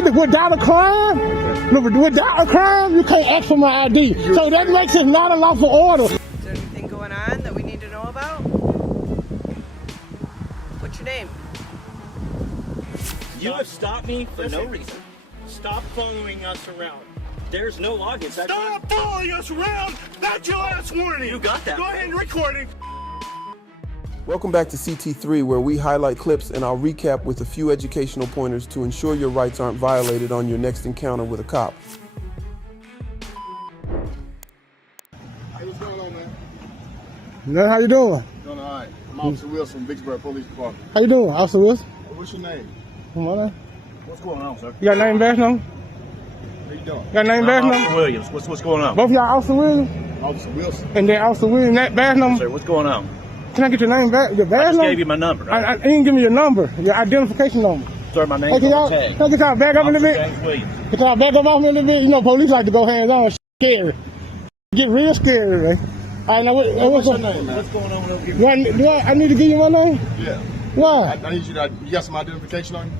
say that without a crime, without a crime, you can't ask for my ID. So that makes it not a lawful order. Is there anything going on that we need to know about? What's your name? You have stopped me for no reason. Stop following us around. There's no login. Stop following us around! That's your last warning! You got that. Go ahead and record it. Welcome back to CT3, where we highlight clips and I'll recap with a few educational pointers to ensure your rights aren't violated on your next encounter with a cop. Hey, what's going on, man? How you doing? Doing all right. I'm Officer Wilson, Vicksburg Police Department. How you doing, Officer Wilson? What's your name? Come on in. What's going on, sir? You got a name badge number? How you doing? Got a name badge Officer number? Williams, what's going on? Both of y'all Officer Williams? Officer Wilson. And then Officer Williams, that badge number? Sir, what's going on? Can I get your name back? Your badge I just number? gave you my number. I didn't give me your number, your identification number. Sir, my name's Hey, can on y'all, the tag. can I get y'all back up a little bit? James Williams. Can y'all back up off me a little bit? You know, police like to go hands-on. Scary. Get real scary, man. All right, now What's your name, man? What's going on over here? I need to give you my name? Yeah. Why? I need you to, you got some identification on you?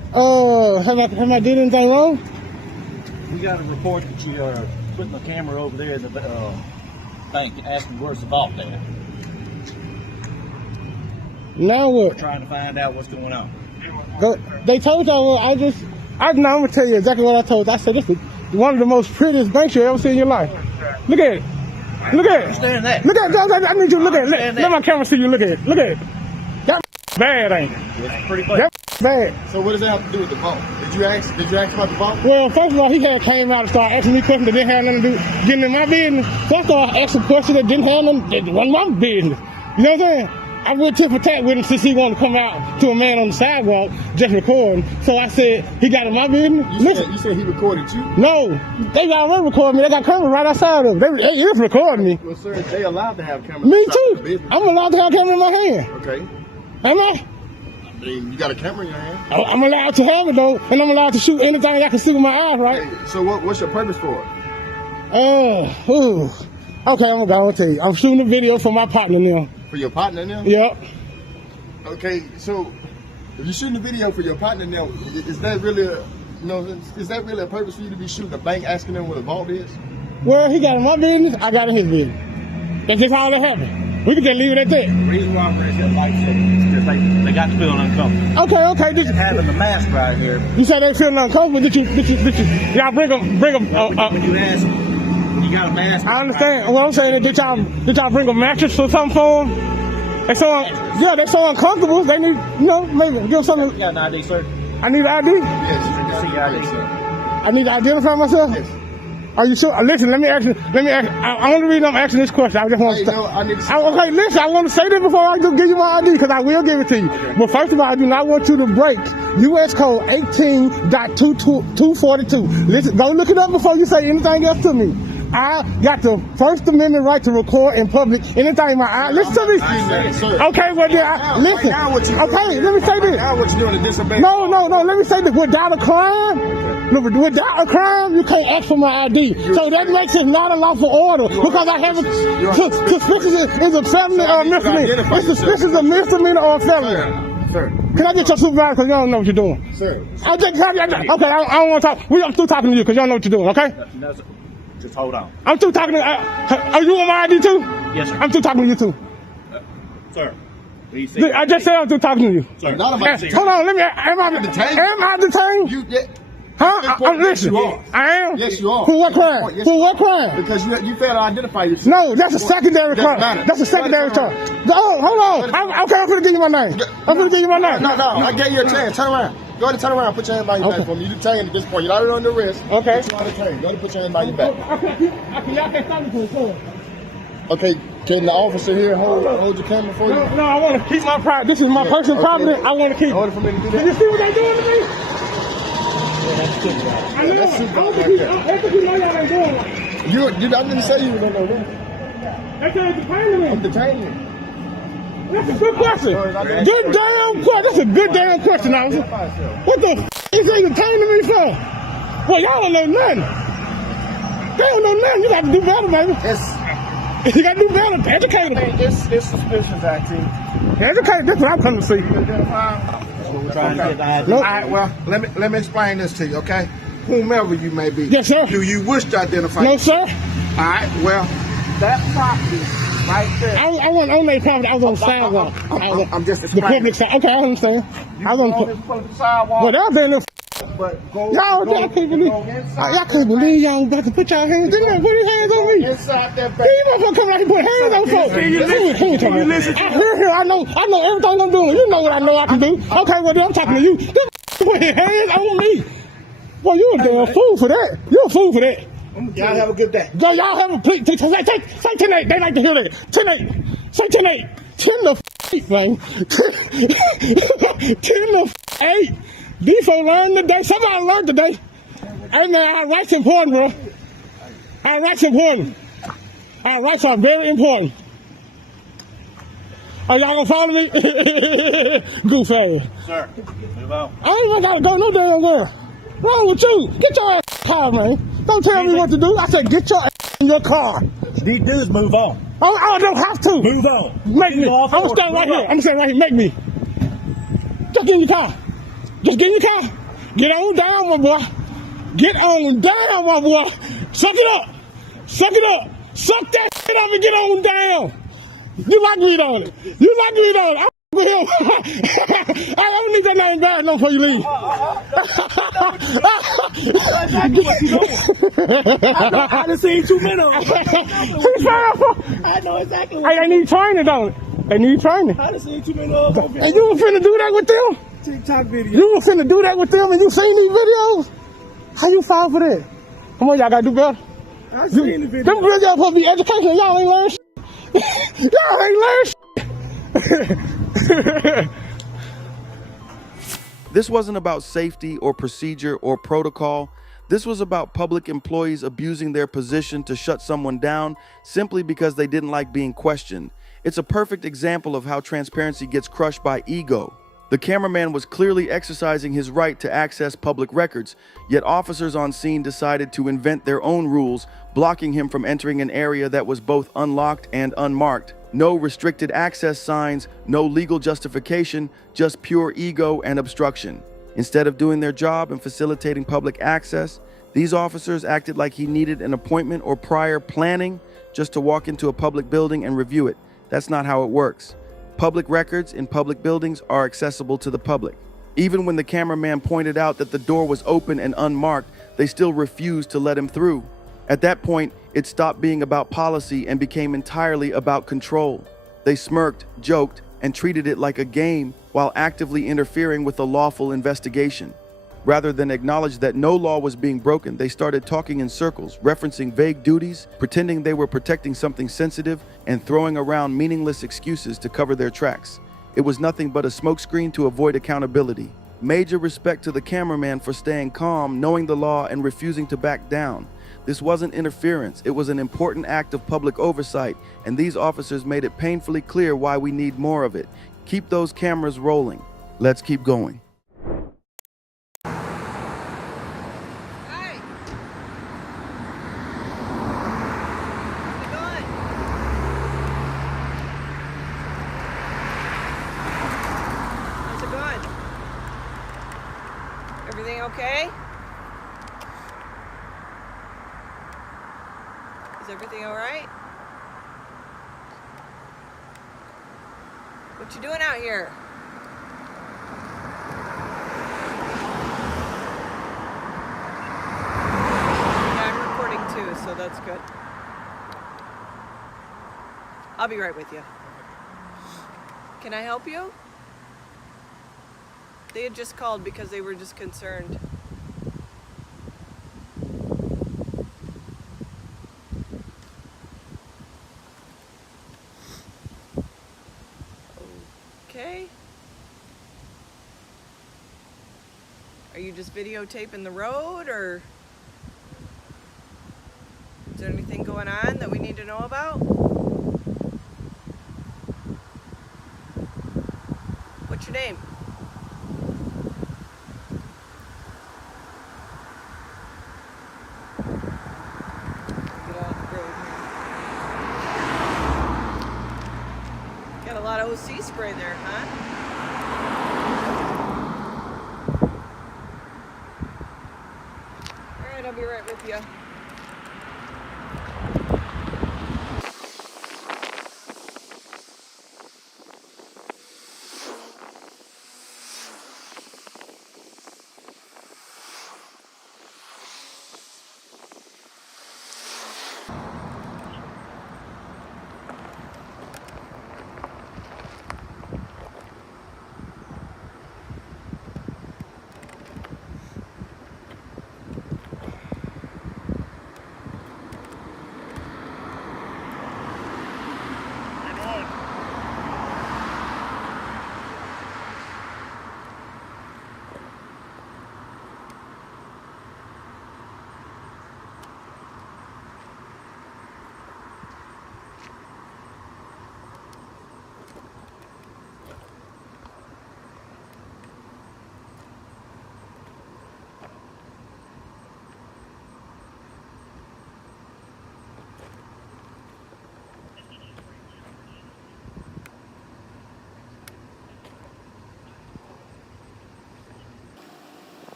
Have I did anything wrong? We got a report that you are putting the camera over there in the bank and asking where's the vault there. Now what? Trying to find out what's going on. They told y'all, I'm going to tell you exactly what I told you. I said, this is one of the most prettiest banks you'll ever see in your life. Look at it. Look at it. Understand that. Look at it. I need you to look at it. Understand Let that. my camera see you look at it. Look at it. That bad, ain't it? It's pretty close. That bad. So what does that have to do with the vault? Did you ask about the vault? Well, first of all, he had came out and started asking me questions that didn't have nothing to do getting in my business. First of all, I asked him questions that didn't have nothing, that wasn't my business. You know what I'm saying? I went tit for tat with him since he wanted to come out to a man on the sidewalk just recording. So I said, he got in my business. You said he recorded you? No, they already recorded me. They got cameras right outside of them. They just recording me. Well, sir, they allowed to have cameras. Me inside the too. business. I'm allowed to have a camera in my hand. Okay. Am I? I mean, you got a camera in your hand. I'm allowed to have it though, and I'm allowed to shoot anything I can see with my eyes, right? Hey, so what's your purpose for it? Okay, I'm gonna tell you. I'm shooting a video for my partner now. For your partner now? Yep. Okay, so if you're shooting a video for your partner now, is that really a purpose for you to be shooting a bank asking them what a vault is? Well, he got in my business, I got in his business. That's just how that happened. We can just leave it at that. The reason why I'm raising that light is because they got to feel uncomfortable. Okay. And having the mask right here. You said they feeling uncomfortable. Did you? Y'all bring them. When you ask them, when you got a mask. I understand. What I'm saying is, did y'all bring a mattress or something for them? They so uncomfortable. They need, maybe give them something. You got an ID, sir? I need an ID. Yes. See your ID, sir. I need to identify myself. Yes. Are you sure? Listen, let me ask. I only reason I'm asking this question. I just want to. Okay, listen. I want to say this before I just give you my ID because I will give it to you. Okay. But first of all, I do not want you to break U.S. Code 18.242. Listen, go look it up before you say anything else to me. I got the First Amendment right to record in public anything in my eye. Listen to me. Okay, well then, listen. Okay, let me say this. Now what you doing to disobey? No. Let me say this. Without a crime, without a crime, you can't ask for my ID. So that makes it not a lawful order because I have suspicion is a felony or a misdemeanor. It's suspicion is a misdemeanor or a felony. Sir. Can I get your supervisor because you don't know what you're doing? Sir. I don't want to talk. I'm through talking to you because you don't know what you're doing, okay? No, sir. Just hold on. I'm through talking to are you on my ID too? Yes, sir. I'm through talking to you too. Sir. I just said I'm through talking to you. Sir. Not about Hold on, am I detained? Listen, you are. I am? Yes, you are. For what crime? Yes, For what crime? Because you failed to identify yourself. No, that's a secondary crime. That's a secondary charge. Oh, hold on. I'm going to give you my name. I'm going to give you my name. No, I gave you a chance. Turn around. Go ahead and turn around. Put your hand behind your back for me. You detained at this point. You're not on the wrist. Okay. You're detained. Go ahead and put your hand behind your back. Y'all can't stop me from recording. Okay, can the officer here hold your camera for you? No, I want to keep my private. This is my personal property. I want to keep it. Order for me to do that. Did you see what they doing to me? I know. That's I super think right you there. know y'all ain't doing it. I didn't say you were going to know that. They said detaining I'm me. detaining you. That's a good question. Good damn question. That's a good damn question, officer. What the f*** is they detaining me for? Well, y'all don't know nothing. They don't know nothing. You got to do better, baby. You got to do better. Educate them. It's suspicious activity. Educate. That's what I'm coming to see. We're trying to get the ID. All right, well, let me explain this to you, okay? whomever you may be. Yes, sir. Do you wish to identify? No, sir. All right. Well, that property right there. I wasn't on that property. I was on the sidewalk. I'm just The explaining. public side. Okay, I understand. I was on this public sidewalk. Well, y'all been there. But go, Y'all can't believe. Y'all can't believe y'all about to put y'all hands. They gonna put his hands on me. inside that He motherfucker come out here and put hands on folks. I hear him. I know everything I'm doing. You know what I know I can do. Okay, well then I'm talking to you. This put his hands on me. Boy, you a damn fool for that. You a fool for that. Y'all have a good day. Go, y'all have a please. Say 10-8. They like to hear that. 10-8. Say 10-8. 10-8, man. 10-8. These folks learned today. Somebody learned today. Hey, man, our rights important, bro. Our rights important. Our rights are very important. Are y'all gonna follow me? Goof ass. Sir, move on. I ain't even gotta go no damn where. What's wrong with you? Get your ass in the car, man. Don't tell me what to do. I said get your ass in your car. These dudes move on. I don't have to. Move on. Make me. I'm gonna stand right here. I'm gonna stand right here. Make me. Just get in your car. Just get in your car. Get on down, my boy. Get on down, my boy. Suck it up. Suck it up. Suck that shit up and get on down. You like me on it. You like me on it. I'm with him. I don't need that name bad enough before you leave. I done seen 2 men on. I know exactly what they need training, don't it? They need training. I done seen 2 men on. And you were finna do that with them? TikTok video. You were finna do that with them and you seen these videos? How you fall for that? Come on, y'all gotta do better. I seen the video. Them videos supposed to be educational. Y'all ain't learn shit. Y'all ain't learn shit. This wasn't about safety or procedure or protocol. This was about public employees abusing their position to shut someone down simply because they didn't like being questioned. It's a perfect example of how transparency gets crushed by ego. The cameraman was clearly exercising his right to access public records, yet officers on scene decided to invent their own rules, blocking him from entering an area that was both unlocked and unmarked. No restricted access signs, no legal justification, just pure ego and obstruction. Instead of doing their job and facilitating public access, these officers acted like he needed an appointment or prior planning just to walk into a public building and review it. That's not how it works. Public records in public buildings are accessible to the public. Even when the cameraman pointed out that the door was open and unmarked, they still refused to let him through. At that point, it stopped being about policy and became entirely about control. They smirked, joked, and treated it like a game while actively interfering with a lawful investigation. Rather than acknowledge that no law was being broken, they started talking in circles, referencing vague duties, pretending they were protecting something sensitive, and throwing around meaningless excuses to cover their tracks. It was nothing but a smokescreen to avoid accountability. Major respect to the cameraman for staying calm, knowing the law, and refusing to back down. This wasn't interference, it was an important act of public oversight, and these officers made it painfully clear why we need more of it. Keep those cameras rolling. Let's keep going. Everything okay? Is everything all right? What you doing out here? Yeah, I'm recording too, so that's good. I'll be right with you. Can I help you? They had just called because they were just concerned. Okay. Are you just videotaping the road, or is there anything going on that we need to know about? What's your name? Got a lot of OC spray there, huh? right, I'll be right with you.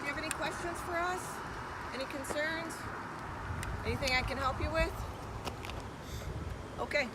Do you have any questions for us? Any concerns? Anything I can help you with? Okay.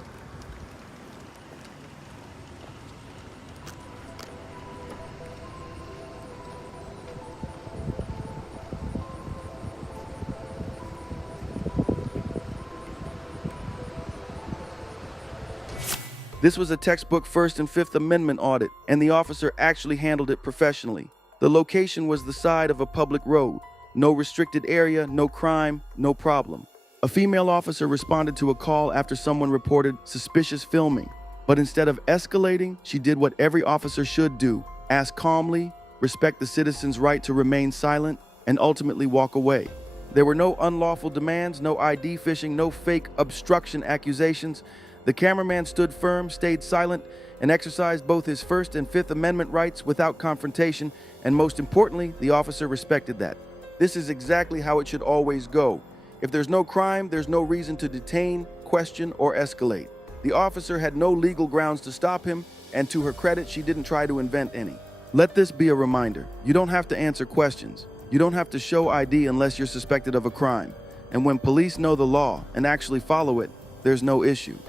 This was a textbook First and Fifth Amendment audit, and the officer actually handled it professionally. The location was the side of a public road. No restricted area, no crime, no problem. A female officer responded to a call after someone reported suspicious filming. But instead of escalating, she did what every officer should do: ask calmly, respect the citizen's right to remain silent, and ultimately walk away. There were no unlawful demands, no ID fishing, no fake obstruction accusations. The cameraman stood firm, stayed silent, and exercised both his First and Fifth Amendment rights without confrontation, and most importantly, the officer respected that. This is exactly how it should always go. If there's no crime, there's no reason to detain, question, or escalate. The officer had no legal grounds to stop him, and to her credit, she didn't try to invent any. Let this be a reminder. You don't have to answer questions. You don't have to show ID unless you're suspected of a crime. And when police know the law and actually follow it, there's no issue.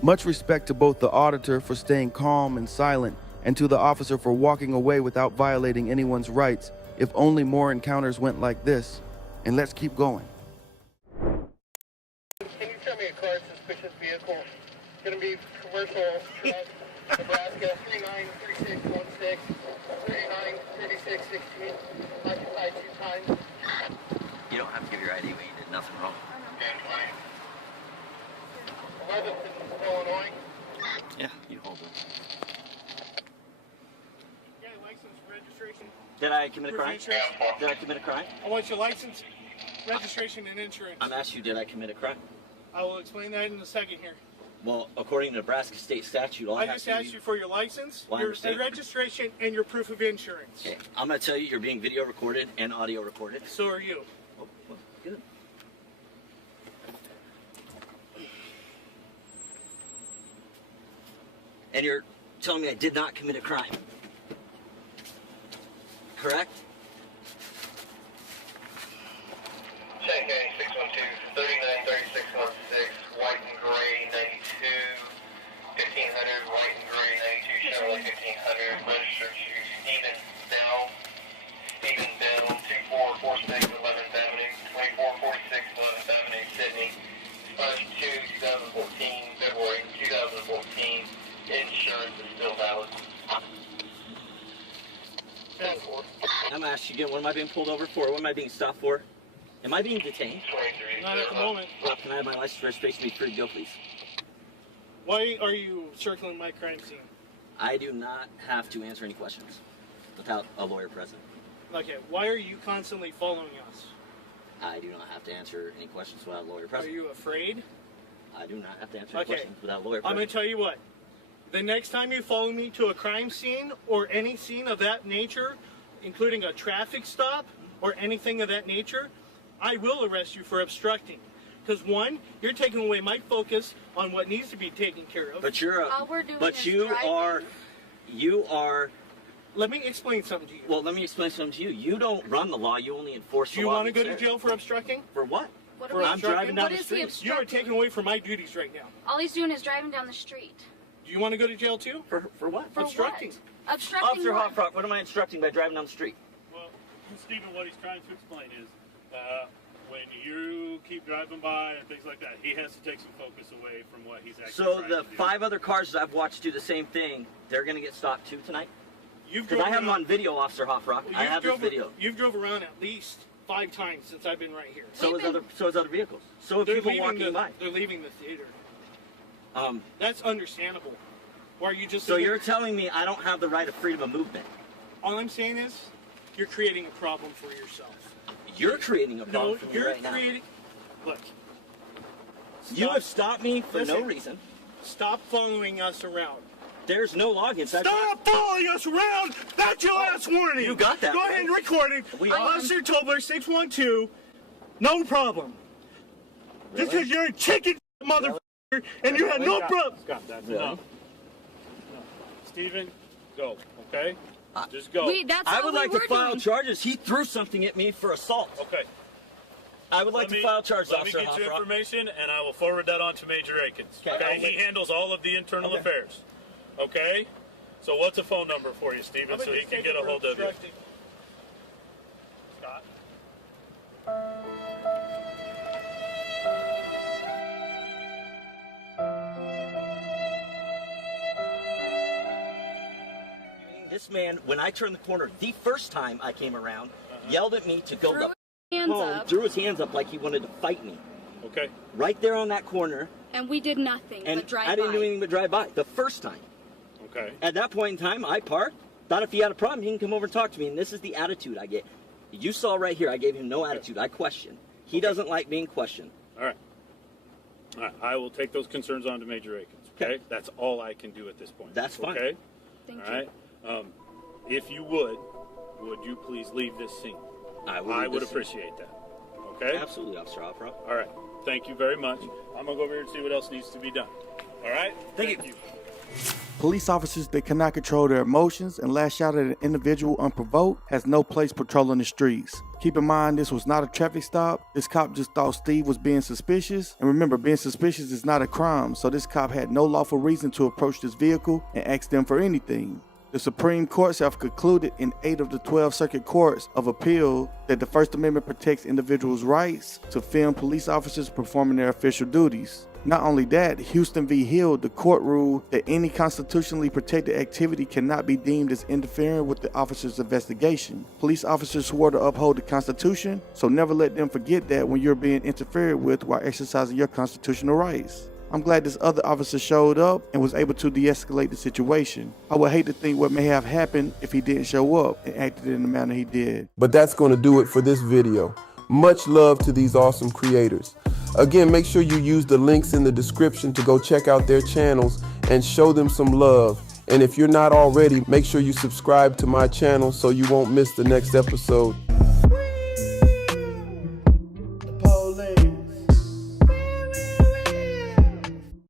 Much respect to both the auditor for staying calm and silent, and to the officer for walking away without violating anyone's rights. If only more encounters went like this. And let's keep going. Can you tell me a car suspicious vehicle? It's going to be commercial truck, Nebraska 393616, 393616, occupied 2 times. You don't have to give your ID when you did nothing wrong. 11th in Illinois. Yeah, you hold it. Yeah, license, registration. Did I commit a Proof of crime? insurance. Did I commit a crime? I want your license, registration, and insurance. I'm asking you, did I commit a crime? I will explain that in a second here. Well, according to Nebraska state statute, all I just asked you for your license, Well, I your understand. registration, and your proof of insurance. Okay, I'm going to tell you you're being video recorded and audio recorded. So are you. Oh, well, good. And you're telling me I did not commit a crime. Correct? Check 612, 393616, white and gray 92, 1500, white and gray 92, Chevrolet 1500, registered to Stephen Bell, 2446 11th Avenue, 2446 11th Avenue, Sydney, March 2, 2014, February 2014, insurance is still valid. I'm asking you again, what am I being pulled over for? What am I being stopped for? Am I being detained? 23. Not at the moment. Well, can I have my license registration be free to go, please? Why are you circling my crime scene? I do not have to answer any questions without a lawyer present. Okay, why are you constantly following us? I do not have to answer any questions without a lawyer Are present. you afraid? I do not have to answer Okay. questions without a lawyer. I'm going to tell you what. The next time you follow me to a crime scene or any scene of that nature, including a traffic stop or anything of that nature, I will arrest you for obstructing. Because one, you're taking away my focus on what needs to be taken care of. But you're All we're doing but is you driving. are. Let me explain something to you. Well, let me explain something to you. You don't run the law. You only enforce Do the you law. want to go to that's jail for obstructing? there. For what? What For are we, I'm driving down what the is he street. You are obstructing? taking away from my duties right now. All he's doing is driving down the street. Do you want to go to jail too? For what? For Obstructing. What? Obstructing Officer what? Hofrock, what am I instructing by driving down the street? Well, Stephen, what he's trying to explain is when you keep driving by and things like that, he has to take some focus away from what he's actually So trying the to do. 5 other cars that I've watched do the same thing, they're going to get stopped too tonight? You've Because I have them on video, Officer Hofrock. I have this video. You've drove around at least 5 times since I've been right here. So is other vehicles. So if people walking by. They're leaving the theater. Um, That's understandable. Why are you just? so you're telling me I don't have the right of freedom of movement? All I'm saying is, you're creating a problem for yourself. You're creating a problem No, for me you're right creating. Look. now. You have stopped me for no Listen. reason. Stop following us around. There's no logins. Stop following us around! That's your last warning! You got that, Go right? ahead and record it. We- Officer Tobler 612. No problem. Just because you're a chicken motherfucker and you have no problem. Scott, that's Really? enough. No. Stephen, go, okay? Just go. I would like to file charges. He threw something at me for assault. Okay. I would like to file charges, Let me Officer get your Hofrock. information, and I will forward that on to Major Akins. Okay. He handles all of the internal Okay. affairs. Okay? So what's a phone number for you, Stephen, I'm so gonna he just can take get it a for hold of you? obstructing. Scott? This man, when I turned the corner the first time I came around, yelled at me to go Threw the his hands home, up. threw his hands up like he wanted to fight me. Okay. Right there on that corner, And we did nothing and but drive I didn't by. do anything but drive by the first time. Okay. At that point in time, I parked. Thought if he had a problem, he can come over and talk to me. And this is the attitude I get. You saw right here, I gave him no attitude. I questioned. He doesn't like being questioned. All right. All right. I will take those concerns on to Major Akins, okay? That's all I can do at this point. That's fine. Okay? Thank All right? If you would you please leave this scene? I I leave would this scene. appreciate that. Okay? Absolutely, Officer Hofrock. All right. Thank you very much. I'm going to go over here and see what else needs to be done. All right? Thank you. Police officers that cannot control their emotions and lash out at an individual unprovoked has no place patrolling the streets. Keep in mind, this was not a traffic stop. This cop just thought Steve was being suspicious. And remember, being suspicious is not a crime, so this cop had no lawful reason to approach this vehicle and ask them for anything. The Supreme Courts have concluded in 8 of the 12 circuit courts of appeal that the First Amendment protects individuals' rights to film police officers performing their official duties. Not only that, Houston v. Hill, the court ruled that any constitutionally protected activity cannot be deemed as interfering with the officer's investigation. Police officers swore to uphold the Constitution, so never let them forget that when you're being interfered with while exercising your constitutional rights. I'm glad this other officer showed up and was able to de-escalate the situation. I would hate to think what may have happened if he didn't show up and acted in the manner he did. But that's going to do it for this video. Much love to these awesome creators. Again, make sure you use the links in the description to go check out their channels and show them some love. And if you're not already, make sure you subscribe to my channel so you won't miss the next episode.